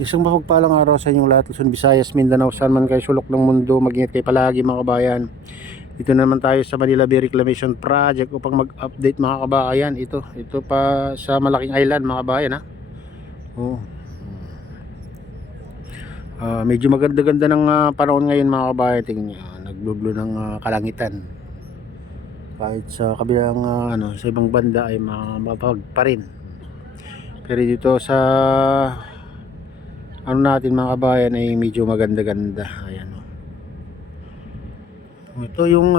Isang mapagpalang araw sa inyong lahat, Luzon, Visayas, Mindanao, saan man kayo sulok ng mundo. Mag-ingat kayo palagi mga kabayan. Dito naman tayo sa Manila Bay Reclamation Project upang mag-update mga kabayan. Ito pa sa malaking island mga kabayan ha. Oh. Medyo maganda-ganda ng panahon ngayon mga kabayan. Tingnan nyo, nagbublo ng kalangitan. Kahit sa kabilang sa ibang banda ay mapapag pa rin. Pero dito sa natin mga kabayan ay medyo maganda-ganda. Ayan o. Ito yung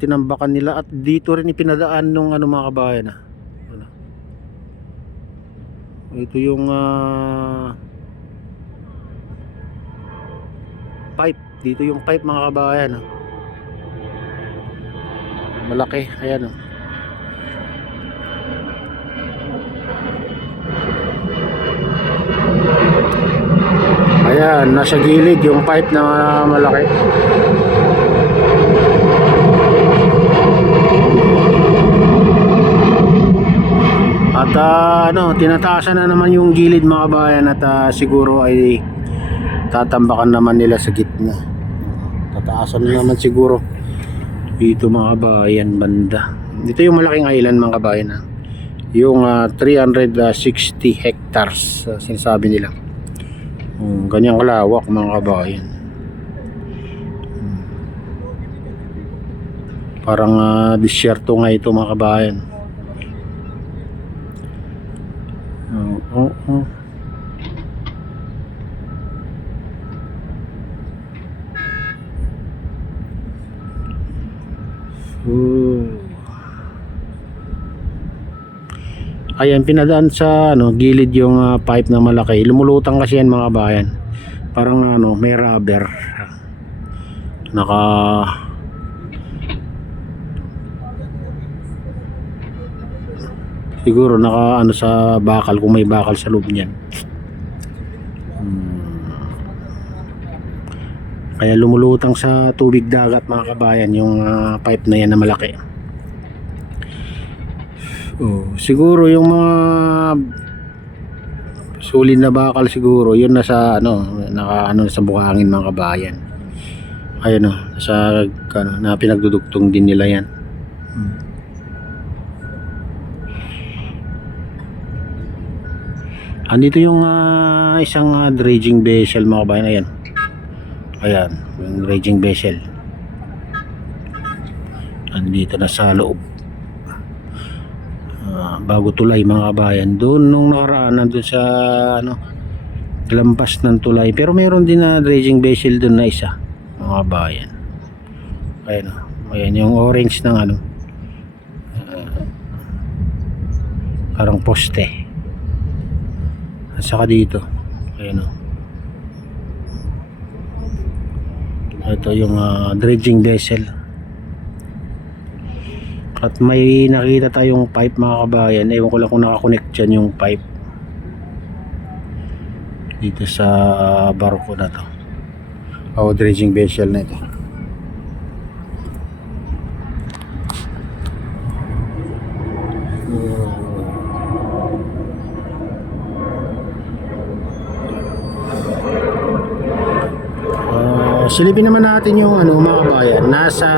tinambakan nila at dito rin ipinadaan nung mga kabayan ito yung pipe. Dito yung pipe mga kabayan malaki. Ayan o. Ayan, nasa gilid yung pipe na malaki. At tinataasan na naman yung gilid mga kabayan at siguro ay tatambakan naman nila sa gitna. Tataasan na naman siguro dito mga kabayan banda. Dito yung malaking island mga kabayan yung 360 hectares sinasabi nila. Ganyang kalawak mga kabayan. Parang disyerto nga ito mga kabayan. Ayan, pinadaan sa gilid yung pipe na malaki. Lumulutang kasi yan mga kabayan. Parang may rubber. Siguro naka sa bakal, kung may bakal sa loob niyan. Kaya lumulutang sa tubig dagat mga kabayan yung pipe na yan na malaki. Siguro yung mga sulid na bakal siguro yun nasa sa buhangin mga kabayan. Ayun sa na pinagdudugtong din nila yan. Andito yung isang dredging vessel mga kabayan. Ayan yung dredging vessel andito na sa loob. Bago tulay mga kabayan. Doon nung nakaraan nandun sa lampas ng tulay, pero meron din na dredging vessel doon na isa mga kabayan. Ayan yung orange ng parang poste at saka dito ito yung dredging vessel. At may nakita tayong pipe mga kabayan. Ewan ko lang kung nakakonect dyan yung pipe dito sa barko na to dredging vessel na ito. Silipin naman natin yung mga kabayan. Nasa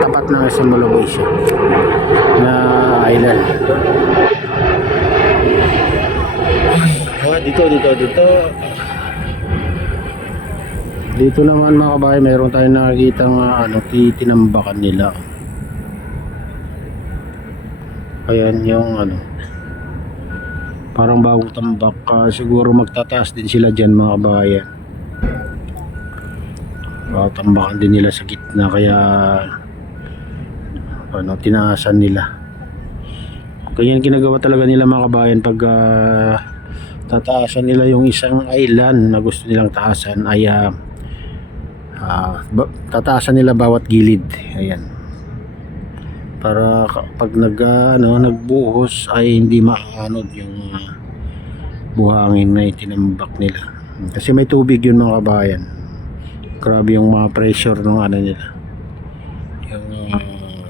tapat ng Simulation na island. Dito naman mga kabayan, mayroon tayong nakikita tinambakan nila. Ayan yung parang bagong tambak. Siguro magtataas din sila dyan mga kabayan. Tambakan din nila sa gitna, kaya tinaasan nila. Ganyan ginagawa talaga nila mga kabayan pag tataasan nila yung isang island na gusto nilang taasan ay tataasan nila bawat gilid. Ayan, para pag nagbuhos ay hindi maanod yung buhangin na itinambak nila, kasi may tubig yun mga kabayan. Grabe yung mga pressure ng nila, yung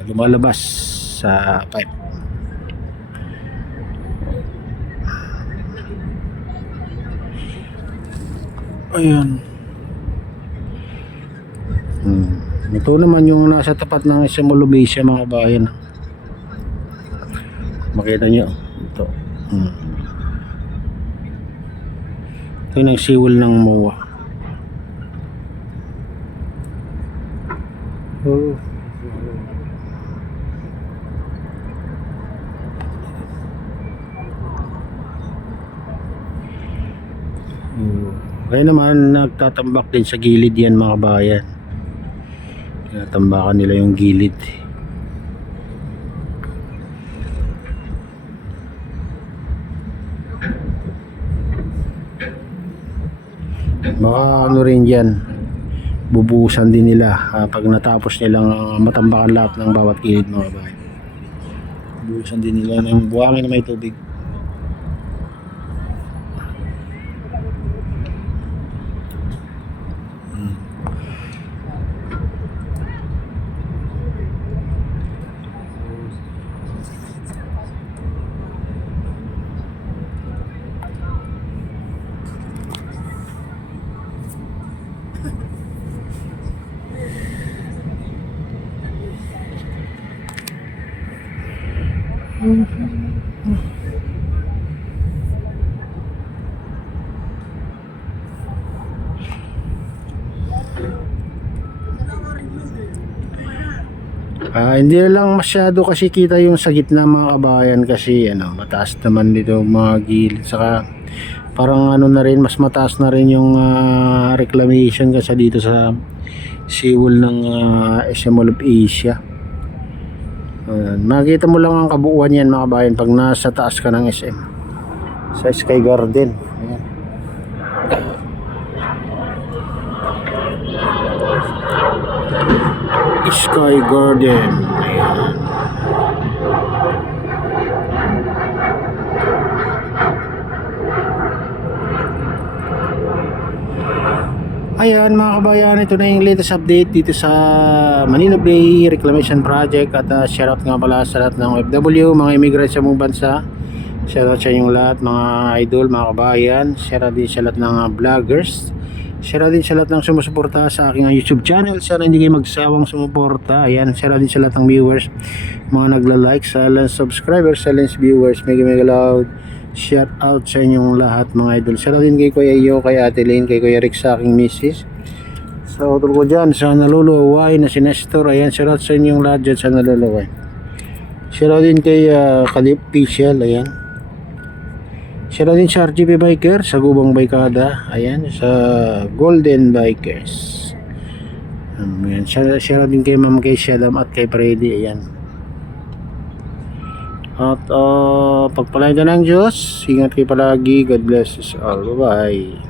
lumalabas sa pipe. Ayan. Ito naman yung nasa tapat ng Simulubisia mga bayan. Makita nyo ito. Ito yung siwal ng MOA. Kaya naman nagtatambak din sa gilid yan mga bayan. Tinatambakan nila yung gilid. Baka ano rin yan, bubuhusan din nila pag natapos nilang matambakan lahat ng bawat gilid mga bayan. Bubuhusan din nila ng buhangin na may tubig. Hindi lang masyado kasi kita yung sa gitna mga kabayan kasi mataas naman dito mga gilid, saka parang na rin, mas mataas na rin yung reclamation kasi dito sa seawall ng SM Mall of Asia. Makita mo lang ang kabuuan yan mga kabayan pag nasa taas ka ng SM sa Sky Garden. Ayan. Sky Garden. Ayan mga kabayan, ito na yung latest update dito sa Manila Bay Reclamation Project. At shoutout nga pala sa lahat ng OFW, mga immigrants sa mong bansa. Shoutout sa inyong lahat mga idol, mga kabayan. Shoutout din sa lahat ng vloggers. Shoutout din sa lahat ng sumusuporta sa aking YouTube channel. Sana hindi kayo magsawang sumuporta. Ayan, shoutout din sa lahat ng viewers, mga nagla-like, silent subscribers, silent viewers, mega loud. Shout out sa inyong lahat mga idol. Shoutout din kay Kuya Iyo, kay Ate Lane, kay Kuya Rick sa aking misis. Sa utol ko dyan sa naluluway na si Nestor. Ayan, shoutout sa inyong lahat dyan sa naluluway. Shoutout din kay Kalip Pichel. Ayan. Shoutout din sa RGP Biker, sa Gubang Baykada. Ayan, sa Golden Bikers. Ayan. Shoutout din kay Ma'am kay Shadam at kay Freddy. Ayan. At pagpalain ka ng Diyos, ingat kayo palagi. God bless us all. Bye bye.